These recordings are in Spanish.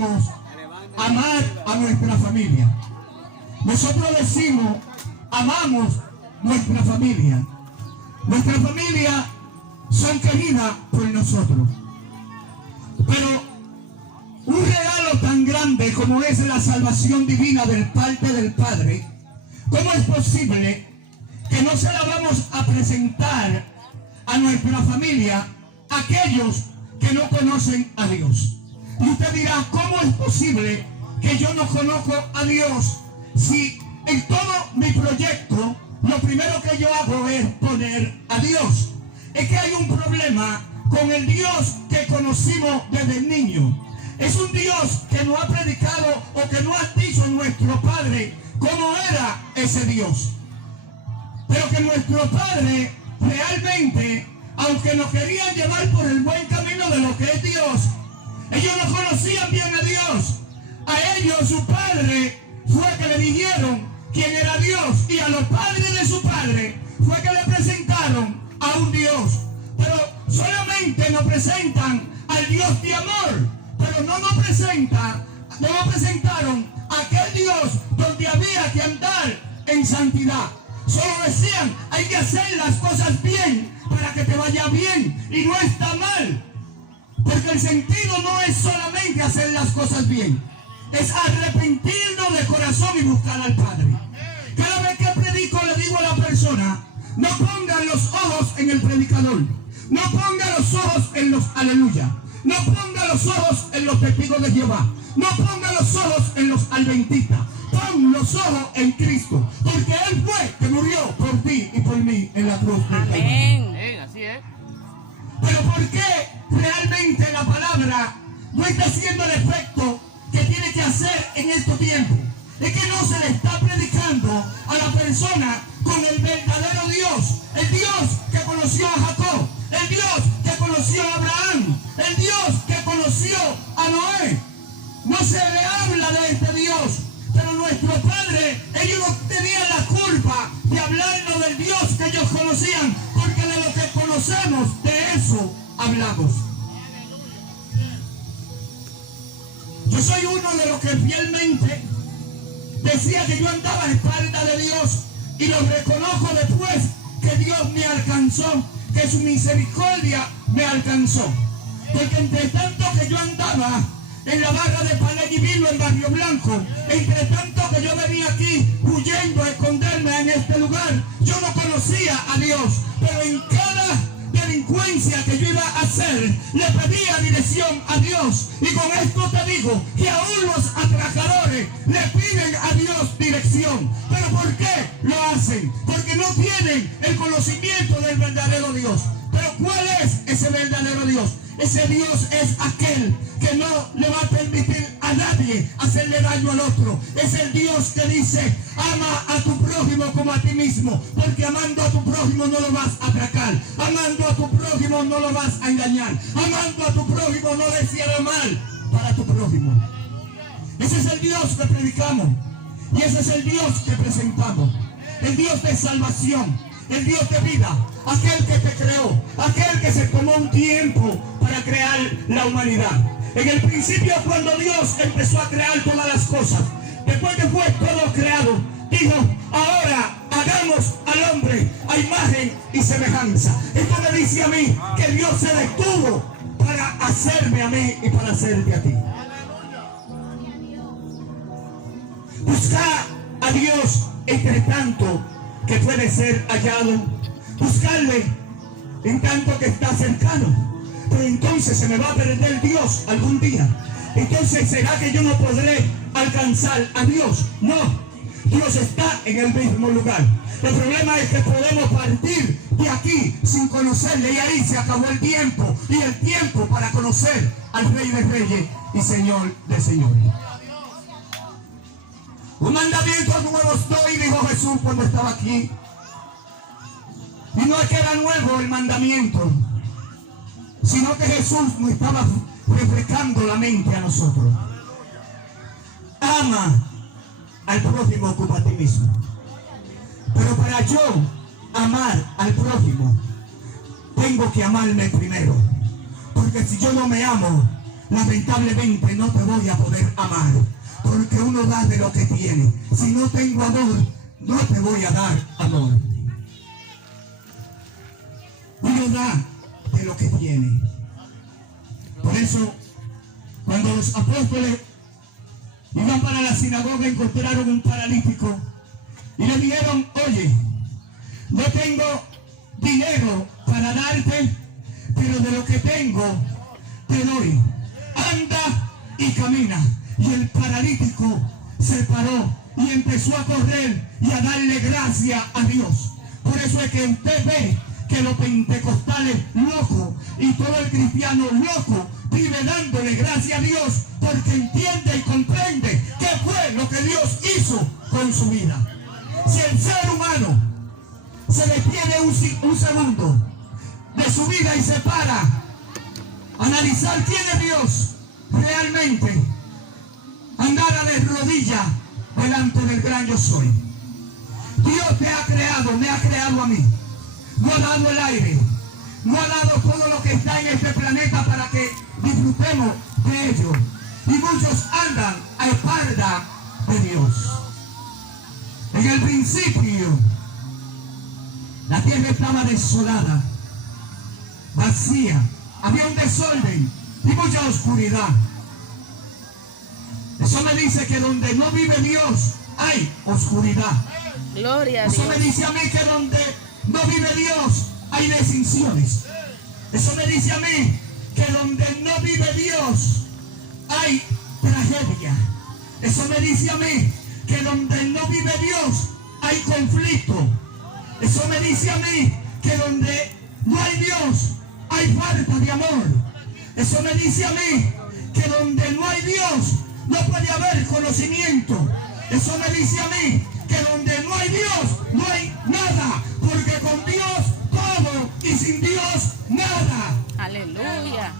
decimos amar a nuestra familia. Nosotros decimos amamos nuestra familia. Nuestra familia son queridas por nosotros. Pero un regalo tan grande como es la salvación divina del parte del Padre, ¿cómo es posible que no se la vamos a presentar a nuestra familia aquellos que no conocen a Dios? Y usted dirá, ¿cómo es posible que yo no conozco a Dios si en todo mi proyecto lo primero que yo hago es poner a Dios? Es que hay un problema con el Dios que conocimos desde niño. Es un Dios que no ha predicado o que no ha dicho nuestro Padre cómo era ese Dios. Pero que nuestro Padre realmente, aunque nos querían llevar por el buen camino de lo que es Dios, ellos no conocían bien a Dios. A ellos su padre fue que le dijeron quién era Dios, y a los padres de su padre fue que le presentaron a un Dios. Pero solamente nos presentan al Dios de amor, pero no nos presentaron a aquel Dios donde había que andar en santidad. Solo decían, hay que hacer las cosas bien para que te vaya bien, y no está mal, porque el sentido no es solamente hacer las cosas bien, es arrepentirnos de corazón y buscar al Padre. Cada vez que predico le digo a la persona, no pongan los ojos en el predicador, no pongan los ojos en los aleluya, no pongan los ojos en los testigos de Jehová, no pongan los ojos en los adventistas, pon los ojos en Cristo, porque Él fue que murió por ti y por mí en la cruz del Calvario. Amén. Así es. Pero ¿por qué realmente la palabra no está haciendo el efecto que tiene que hacer en estos tiempos? Es que no se le está predicando a la persona con el verdadero Dios, el Dios que conoció a Jacob, el Dios que conoció a Abraham, el Dios que conoció a Noé. No se le habla de este Dios, pero nuestro Padre, ellos no tenían la culpa de hablarnos del Dios que ellos conocían, porque de lo que conocemos, de eso hablamos. Yo soy uno de los que fielmente decía que yo andaba a espalda de Dios, y lo reconozco después que Dios me alcanzó, que su misericordia me alcanzó. Porque entre tanto que yo andaba en la barra de Palais Divino en Barrio Blanco, entre tanto que yo venía aquí huyendo a esconderme en este lugar, yo no conocía a Dios, pero en cada delincuencia que yo iba a hacer, le pedía dirección a Dios. Y con esto te digo que aún los atracadores le piden a Dios dirección. ¿Pero por qué lo hacen? Porque no tienen el conocimiento del verdadero Dios. Pero ¿cuál es ese verdadero Dios? Ese Dios es aquel que no le va a permitir a nadie hacerle daño al otro. Es el Dios que dice, ama a tu prójimo como a ti mismo, porque amando a tu prójimo no lo vas a atracar, amando a tu prójimo no lo vas a engañar, amando a tu prójimo no deseará mal para tu prójimo. Ese es el Dios que predicamos, y ese es el Dios que presentamos, el Dios de salvación, el Dios de vida, aquel que te creó, aquel que se tomó un tiempo para crear la humanidad. En el principio, cuando Dios empezó a crear todas las cosas, después que fue todo creado, dijo, ahora hagamos al hombre a imagen y semejanza. Esto me dice a mí que Dios se detuvo para hacerme a mí y para hacerte a ti. Busca a Dios entre tanto que puede ser hallado, buscarle en tanto que está cercano. Pero entonces se me va a perder Dios algún día. Entonces ¿será que yo no podré alcanzar a Dios? No, Dios está en el mismo lugar. El problema es que podemos partir de aquí sin conocerle, y ahí se acabó el tiempo, y el tiempo para conocer al Rey de Reyes y Señor de Señores. Un mandamiento nuevo os doy, dijo Jesús cuando estaba aquí. Y no es que era nuevo el mandamiento, sino que Jesús nos estaba refrescando la mente a nosotros. Ama al prójimo como a ti mismo. Pero para yo amar al prójimo, tengo que amarme primero. Porque si yo no me amo, lamentablemente no te voy a poder amar. Porque uno da de lo que tiene. Si no tengo amor, no te voy a dar amor. Uno da de lo que tiene. Por eso, cuando los apóstoles iban para la sinagoga, encontraron un paralítico y le dijeron: oye, no tengo dinero para darte, pero de lo que tengo te doy. Anda y camina. Y el paralítico se paró y empezó a correr y a darle gracias a Dios. Por eso es que usted ve que los pentecostales locos y todo el cristiano loco vive dándole gracias a Dios, porque entiende y comprende qué fue lo que Dios hizo con su vida. Si el ser humano se detiene un segundo de su vida y se para a analizar quién es Dios realmente, andar de rodillas delante del gran yo soy. Dios te ha creado, me ha creado a mí. No ha dado el aire, no ha dado todo lo que está en este planeta para que disfrutemos de ello. Y muchos andan a espalda de Dios. En el principio, la tierra estaba desolada, vacía, había un desorden y mucha oscuridad. Eso me dice que donde no vive Dios hay oscuridad. Gloria a Dios. Eso me dice a mí que donde no vive Dios hay decisiones. Eso me dice a mí que donde no vive Dios hay tragedia. Eso me dice a mí que donde no vive Dios hay conflicto. Eso me dice a mí que donde no hay Dios hay falta de amor. Eso me dice a mí que donde no hay Dios no puede haber conocimiento. Eso me dice a mí que donde no hay Dios no hay nada, porque con Dios todo y sin Dios nada. Aleluya.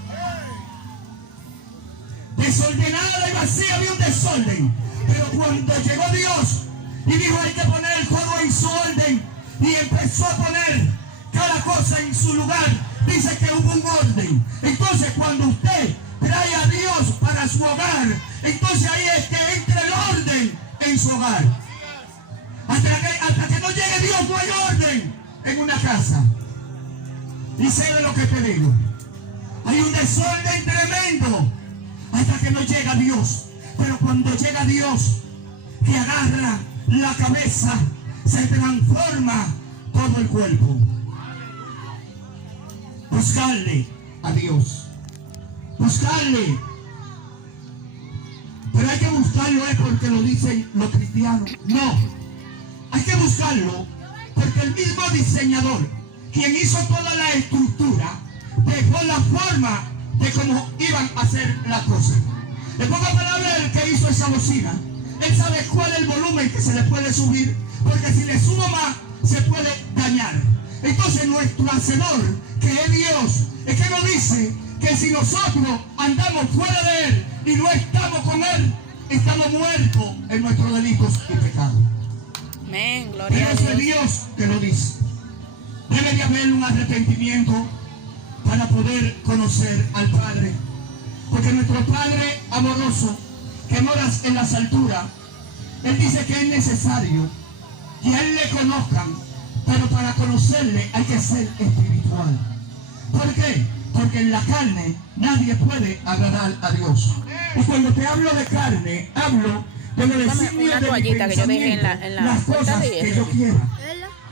Desordenada y vacía, había un desorden. Pero cuando llegó Dios y dijo: hay que poner todo en su orden, y empezó a poner cada cosa en su lugar, dice que hubo un orden. Entonces cuando usted trae a Dios para su hogar, entonces ahí es que entra el orden en su hogar. Hasta que no llegue Dios no hay orden en una casa. Y sé de lo que te digo. Hay un desorden tremendo hasta que no llega Dios. Pero cuando llega Dios, que agarra la cabeza, se transforma todo el cuerpo. Buscarle a Dios. Buscarle. Pero hay que buscarlo es porque lo dicen los cristianos. No. Hay que buscarlo porque el mismo diseñador, quien hizo toda la estructura, dejó la forma de cómo iban a hacer las cosas. En pocas palabras, el que hizo esa bocina, él sabe cuál es el volumen que se le puede subir, porque si le subo más, se puede dañar. Entonces nuestro hacedor, que es Dios, es que nos dice que si nosotros andamos fuera de Él y no estamos con Él, estamos muertos en nuestros delitos y pecados. Amén, gloria a Pero es Dios. Dios que lo dice. Debe de haber un arrepentimiento para poder conocer al Padre. Porque nuestro Padre amoroso, que moras en las alturas, Él dice que es necesario que a Él le conozcan, pero para conocerle hay que ser espiritual. ¿Por qué? Porque en la carne nadie puede agradar a Dios. Y cuando te hablo de carne, hablo de lo designio de mi pensamiento, las cosas que yo quiera.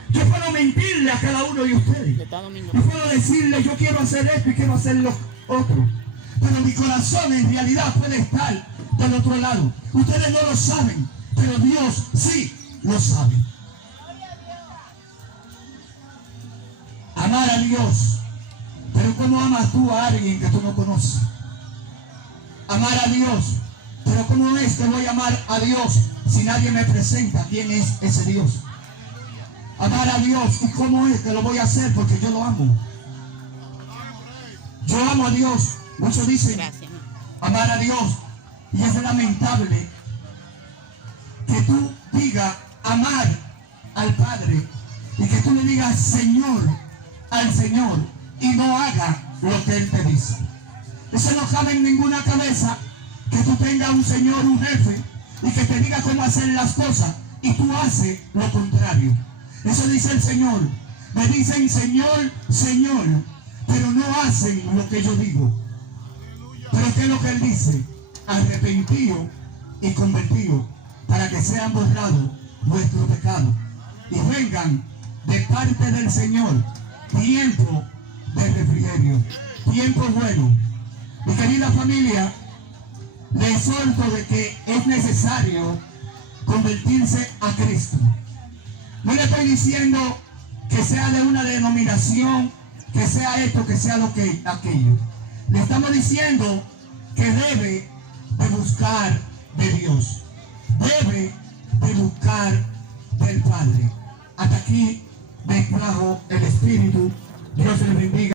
Yo puedo mentirle a cada uno de ustedes. Yo puedo decirle: yo quiero hacer esto y quiero hacer lo otro. Pero mi corazón en realidad puede estar del otro lado. Ustedes no lo saben, pero Dios sí lo sabe. Amar a Dios. Pero ¿cómo amas tú a alguien que tú no conoces? Amar a Dios. Pero ¿cómo es que voy a amar a Dios si nadie me presenta quién es ese Dios? Amar a Dios. ¿Y cómo es que lo voy a hacer? Porque yo lo amo. Yo amo a Dios. Muchos dicen amar a Dios. Y es lamentable que tú digas amar al Padre y que tú le digas Señor al Señor y no haga lo que Él te dice. Eso no cabe en ninguna cabeza, que tú tengas un señor, un jefe, y que te diga cómo hacer las cosas, y tú haces lo contrario. Eso dice el Señor. Me dicen Señor, Señor, pero no hacen lo que yo digo. Pero ¿qué es lo que Él dice? Arrepentido y convertido, para que sean borrados vuestros pecados y vengan de parte del Señor tiempo de refrigerio, tiempo bueno. Mi querida familia, les exhorto de que es necesario convertirse a Cristo. No le estoy diciendo que sea de una denominación, que sea esto, que sea lo que aquello. Le estamos diciendo que debe de buscar de Dios, debe de buscar del Padre. Hasta aquí me trajo el Espíritu. Dios le bendiga.